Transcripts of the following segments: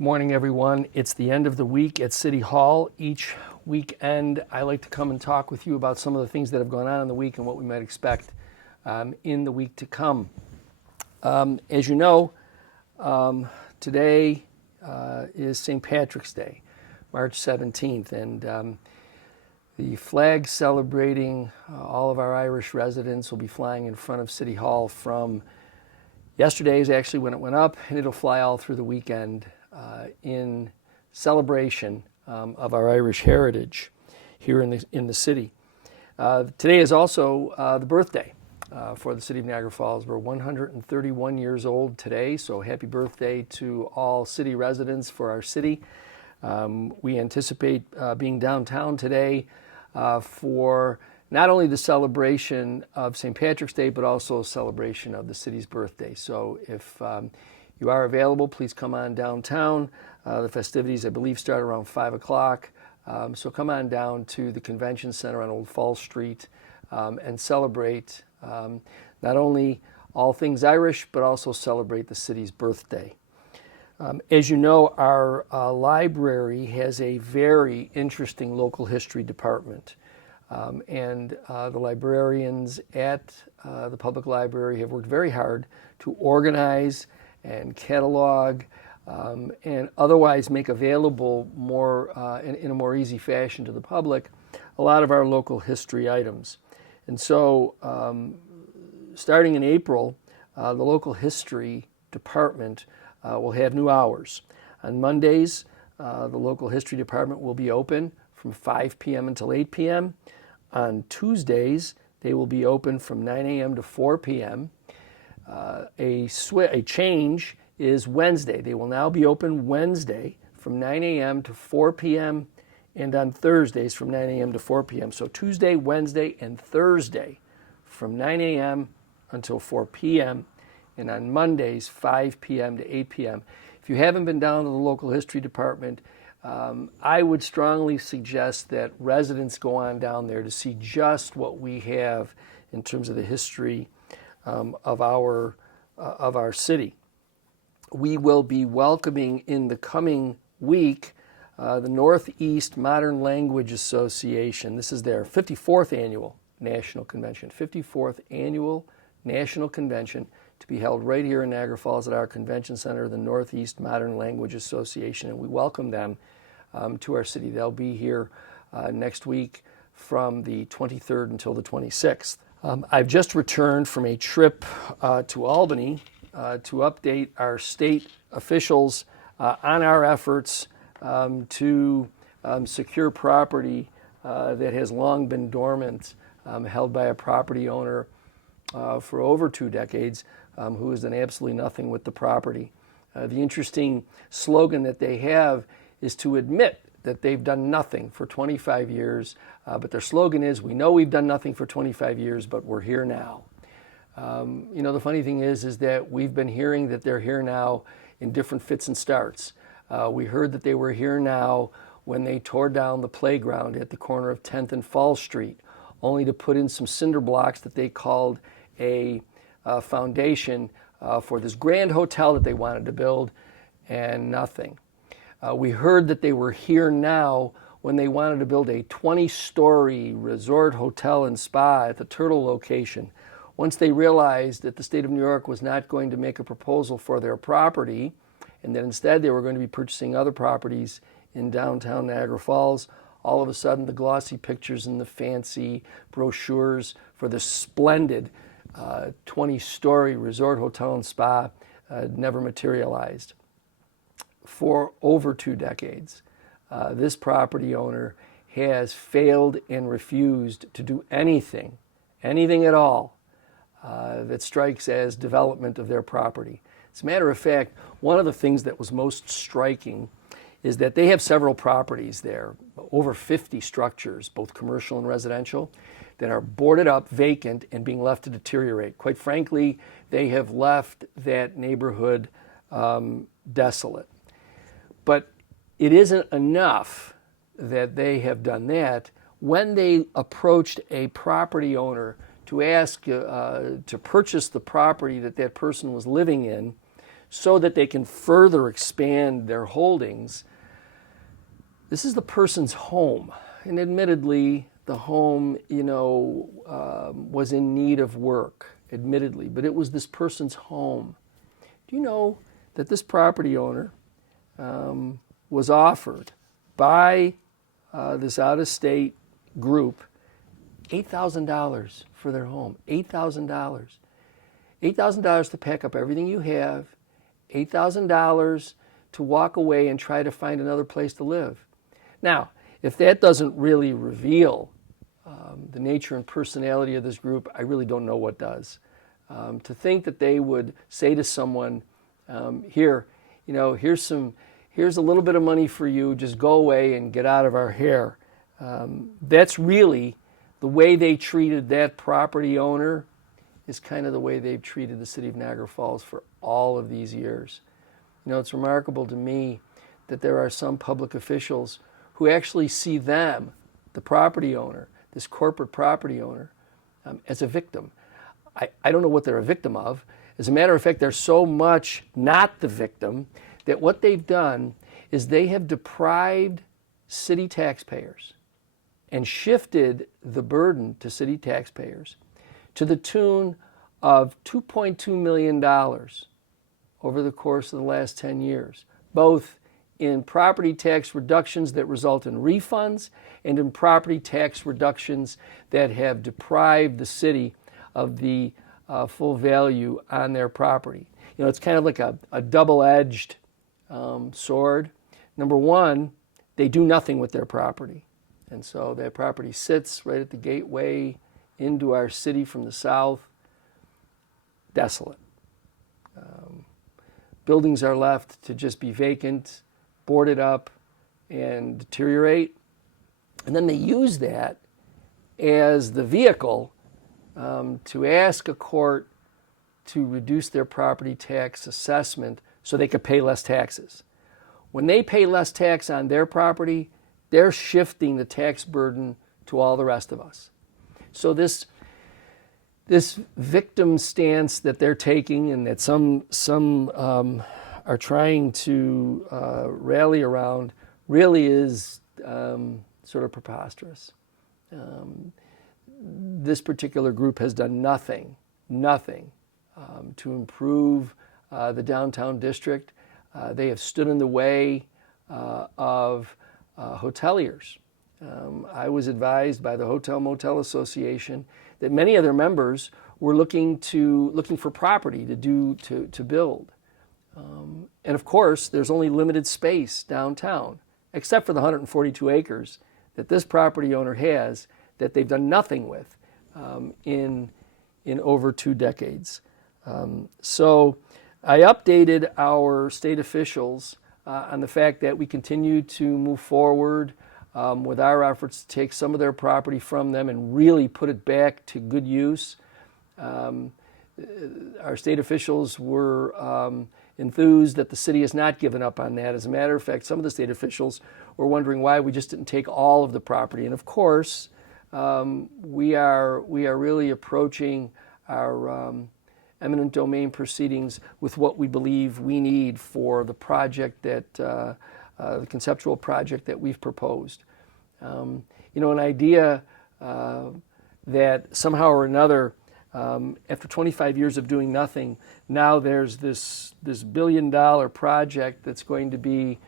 Good morning, everyone. It's the end of the week at City Hall. Each weekend, I like to come and talk with you about some of the things that have gone on in the week and what we might expect in the week to come. As you know, today is St. Patrick's Day, March 17th, and the flag celebrating all of our Irish residents will be flying in front of City Hall from yesterday is actually when it went up, and it'll fly all through the weekend in celebration of our Irish heritage here in the city. Today is also the birthday for the city of Niagara Falls. We're 131 years old today, so happy birthday to all city residents for our city. We anticipate being downtown today for not only the celebration of St. Patrick's Day, but also a celebration of the city's birthday. So if you are available, please come on downtown. The festivities, I believe, start around 5 o'clock. So come on down to the Convention Center on Old Falls Street and celebrate not only all things Irish, but also celebrate the city's birthday. As you know, our library has a very interesting local history department. And the librarians at the public library have worked very hard to organize and catalog and otherwise make available more in a more easy fashion to the public a lot of our local history items. And so starting in April, the local history department will have new hours. On Mondays, the local history department will be open from 5 p.m. until 8 p.m. On Tuesdays, they will be open from 9 a.m. to 4 p.m. A change is Wednesday. They will now be open Wednesday from 9 a.m. to 4 p.m. and on Thursdays from 9 a.m. to 4 p.m. So Tuesday, Wednesday, and Thursday from 9 a.m. until 4 p.m. and on Mondays 5 p.m. to 8 p.m. If you haven't been down to the local history department, I would strongly suggest that residents go on down there to see just what we have in terms of the history of our city. We will be welcoming in the coming week the Northeast Modern Language Association. This is their 54th annual national convention, 54th annual national convention to be held right here in Niagara Falls at our convention center, the Northeast Modern Language Association, and we welcome them to our city. They'll be here next week from the 23rd until the 26th. I've just returned from a trip to Albany to update our state officials on our efforts to secure property that has long been dormant, held by a property owner for over 2 decades, who has done absolutely nothing with the property. The interesting slogan that they have is to admit that they've done nothing for 25 years, but their slogan is, we know we've done nothing for 25 years, but we're here now. The funny thing is that we've been hearing that they're here now in different fits and starts. We heard that they were here now when they tore down the playground at the corner of 10th and Fall Street, only to put in some cinder blocks that they called a foundation for this grand hotel that they wanted to build, and nothing. We heard that they were here now when they wanted to build a 20-story resort hotel and spa at the Turtle location. Once they realized that the state of New York was not going to make a proposal for their property, and that instead they were going to be purchasing other properties in downtown Niagara Falls, all of a sudden the glossy pictures and the fancy brochures for the splendid 20-story resort hotel and spa never materialized. For over 2 decades, this property owner has failed and refused to do anything at all that strikes as development of their property. As a matter of fact, one of the things that was most striking is that they have several properties there, over 50 structures, both commercial and residential, that are boarded up, vacant, and being left to deteriorate. Quite frankly, they have left that neighborhood desolate. But it isn't enough that they have done that. When they approached a property owner to ask to purchase the property that that person was living in, so that they can further expand their holdings. This is the person's home. And admittedly, the home, was in need of work, admittedly, but it was this person's home. Do you know that this property owner was offered by this out-of-state group $8,000 for their home? $8,000. $8,000 to pack up everything you have, $8,000 to walk away and try to find another place to live. Now, if that doesn't really reveal the nature and personality of this group, I really don't know what does. To think that they would say to someone, here's a little bit of money for you, just go away and get out of our hair. That's really the way they treated that property owner is kind of the way they've treated the city of Niagara Falls for all of these years. It's remarkable to me that there are some public officials who actually see them, the property owner, this corporate property owner, as a victim. I don't know what they're a victim of. As a matter of fact, they're so much not the victim that what they've done is they have deprived city taxpayers and shifted the burden to city taxpayers to the tune of $2.2 million over the course of the last 10 years, both in property tax reductions that result in refunds and in property tax reductions that have deprived the city of the full value on their property. It's kind of like a double-edged sword. Number one, they do nothing with their property. And so that property sits right at the gateway into our city from the south, desolate. Buildings are left to just be vacant, boarded up, and deteriorate. And then they use that as the vehicle to ask a court to reduce their property tax assessment so they could pay less taxes. When they pay less tax on their property, they're shifting the tax burden to all the rest of us. So this victim stance that they're taking and that some are trying to rally around really is sort of preposterous. This particular group has done nothing to improve the downtown district. They have stood in the way of hoteliers. I was advised by the Hotel Motel Association that many of their members were looking for property to build. And of course, there's only limited space downtown, except for the 142 acres that this property owner has that they've done nothing with in over 2 decades. So I updated our state officials on the fact that we continue to move forward with our efforts to take some of their property from them and really put it back to good use. Our state officials were enthused that the city has not given up on that. As a matter of fact, some of the state officials were wondering why we just didn't take all of the property. And of course, we are really approaching our eminent domain proceedings with what we believe we need for the project that the conceptual project that we've proposed. An idea that somehow or another, after 25 years of doing nothing, now there's this $1 billion project that's going to be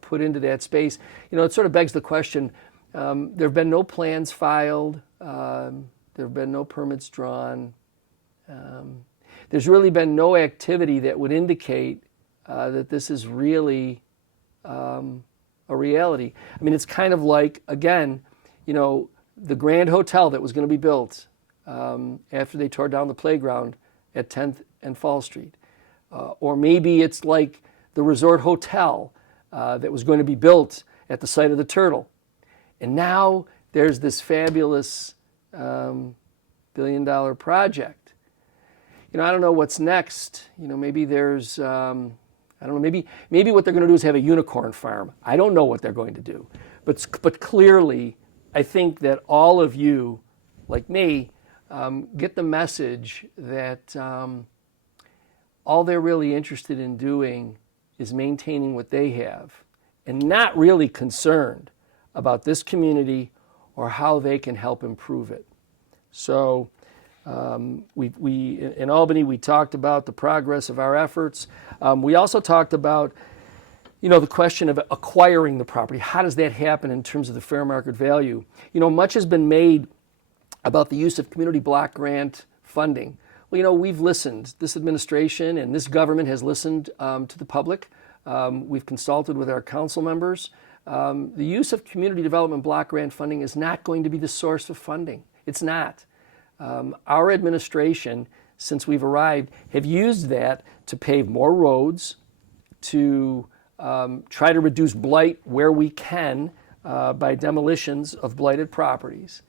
put into that space. It sort of begs the question, there have been no plans filed, there have been no permits drawn. There's really been no activity that would indicate that this is really a reality. I mean, it's kind of like, again, the Grand Hotel that was going to be built after they tore down the playground at 10th and Fall Street. Or maybe it's like the Resort Hotel that was going to be built at the site of the Turtle. And now there's this fabulous $1 billion project. I don't know what's next. Maybe there's, I don't know, maybe what they're going to do is have a unicorn farm. I don't know what they're going to do. But clearly, I think that all of you, like me, get the message that all they're really interested in doing is maintaining what they have and not really concerned about this community or how they can help improve it. So we in Albany, we talked about the progress of our efforts. We also talked about, the question of acquiring the property. How does that happen in terms of the fair market value? Much has been made about the use of community block grant funding. Well, we've listened. This administration and this government has listened to the public. We've consulted with our council members. The use of community development block grant funding is not going to be the source of funding. It's not. Our administration, since we've arrived, have used that to pave more roads, to try to reduce blight where we can by demolitions of blighted properties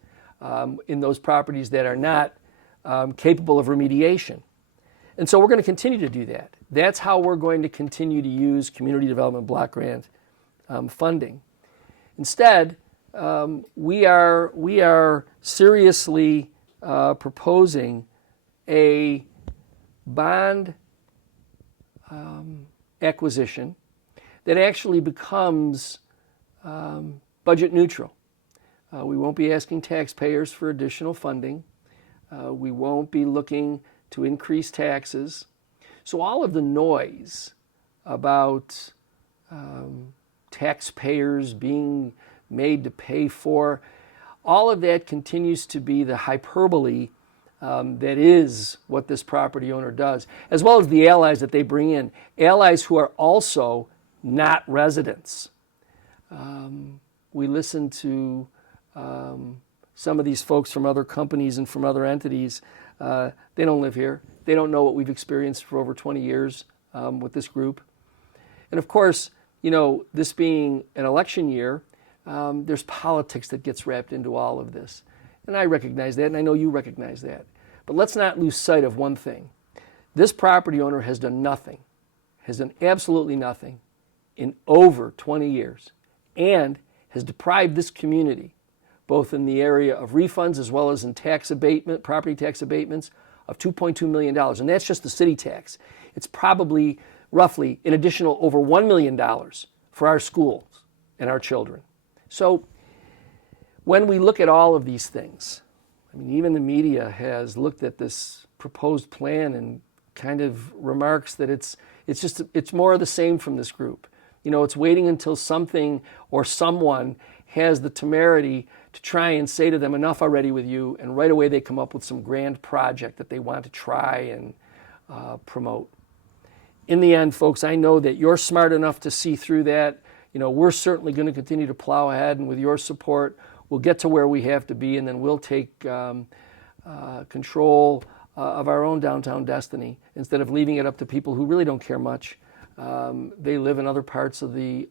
in those properties that are not capable of remediation. And so we're going to continue to do that. That's how we're going to continue to use community development block grant funding. Instead, we are seriously proposing a bond acquisition that actually becomes budget neutral. We won't be asking taxpayers for additional funding. We won't be looking to increase taxes. So all of the noise about taxpayers being made to pay for, all of that continues to be the hyperbole that is what this property owner does, as well as the allies that they bring in, allies who are also not residents. We listen to some of these folks from other companies and from other entities. They don't live here. They don't know what we've experienced for over 20 years with this group. And of course, this being an election year, there's politics that gets wrapped into all of this. And I recognize that, and I know you recognize that. But let's not lose sight of one thing. This property owner has done nothing, has done absolutely nothing in over 20 years, and has deprived this community, both in the area of refunds as well as in tax abatement, property tax abatements, of $2.2 million. And that's just the city tax. It's probably roughly an additional over $1 million for our schools and our children. So when we look at all of these things, even the media has looked at this proposed plan and kind of remarks that it's more of the same from this group. It's waiting until something or someone has the temerity to try and say to them, enough already with you, and right away they come up with some grand project that they want to try and promote. In the end, folks, I know that you're smart enough to see through that. We're certainly going to continue to plow ahead, and with your support, we'll get to where we have to be, and then we'll take control of our own downtown destiny instead of leaving it up to people who really don't care much. They live in other parts of the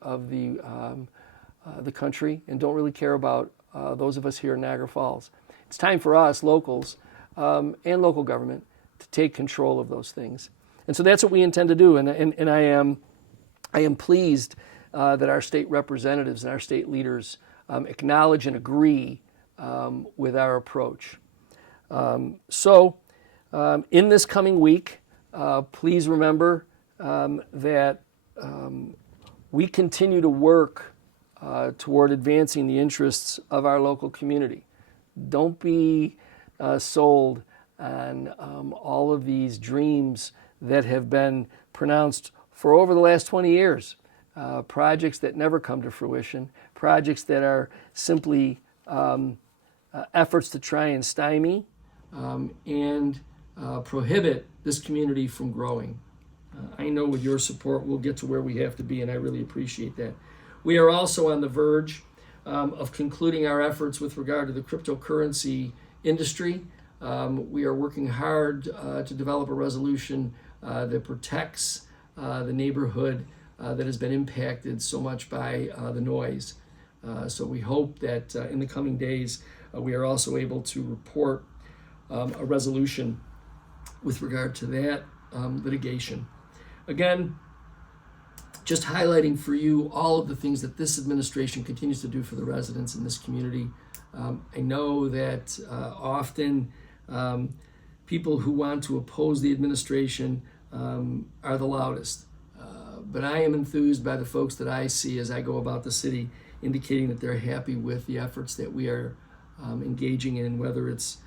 country and don't really care about those of us here in Niagara Falls. It's time for us, locals, and local government, to take control of those things. And so that's what we intend to do. And I am pleased that our state representatives and our state leaders acknowledge and agree with our approach. So in this coming week, please remember that we continue to work toward advancing the interests of our local community. Don't be sold on all of these dreams that have been pronounced for over the last 20 years. Projects that never come to fruition, projects that are simply efforts to try and stymie and prohibit this community from growing. I know with your support we'll get to where we have to be, and I really appreciate that. We are also on the verge of concluding our efforts with regard to the cryptocurrency industry. We are working hard to develop a resolution that protects the neighborhood that has been impacted so much by the noise. So we hope that in the coming days we are also able to report a resolution with regard to that litigation. Again, just highlighting for you all of the things that this administration continues to do for the residents in this community. I know that often people who want to oppose the administration are the loudest. But I am enthused by the folks that I see as I go about the city, indicating that they're happy with the efforts that we are engaging in, whether it's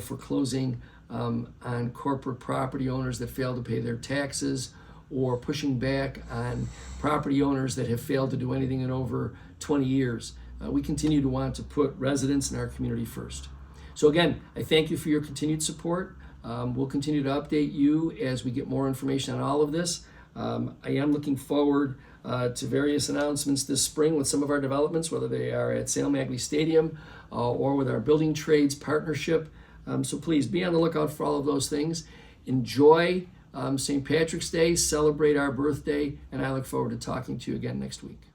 foreclosing on corporate property owners that fail to pay their taxes, or pushing back on property owners that have failed to do anything in over 20 years. We continue to want to put residents in our community first. So again, I thank you for your continued support. We'll continue to update you as we get more information on all of this. I am looking forward to various announcements this spring with some of our developments, whether they are at Salem Magley Stadium or with our building trades partnership. So please be on the lookout for all of those things. Enjoy St. Patrick's Day, celebrate our birthday, and I look forward to talking to you again next week.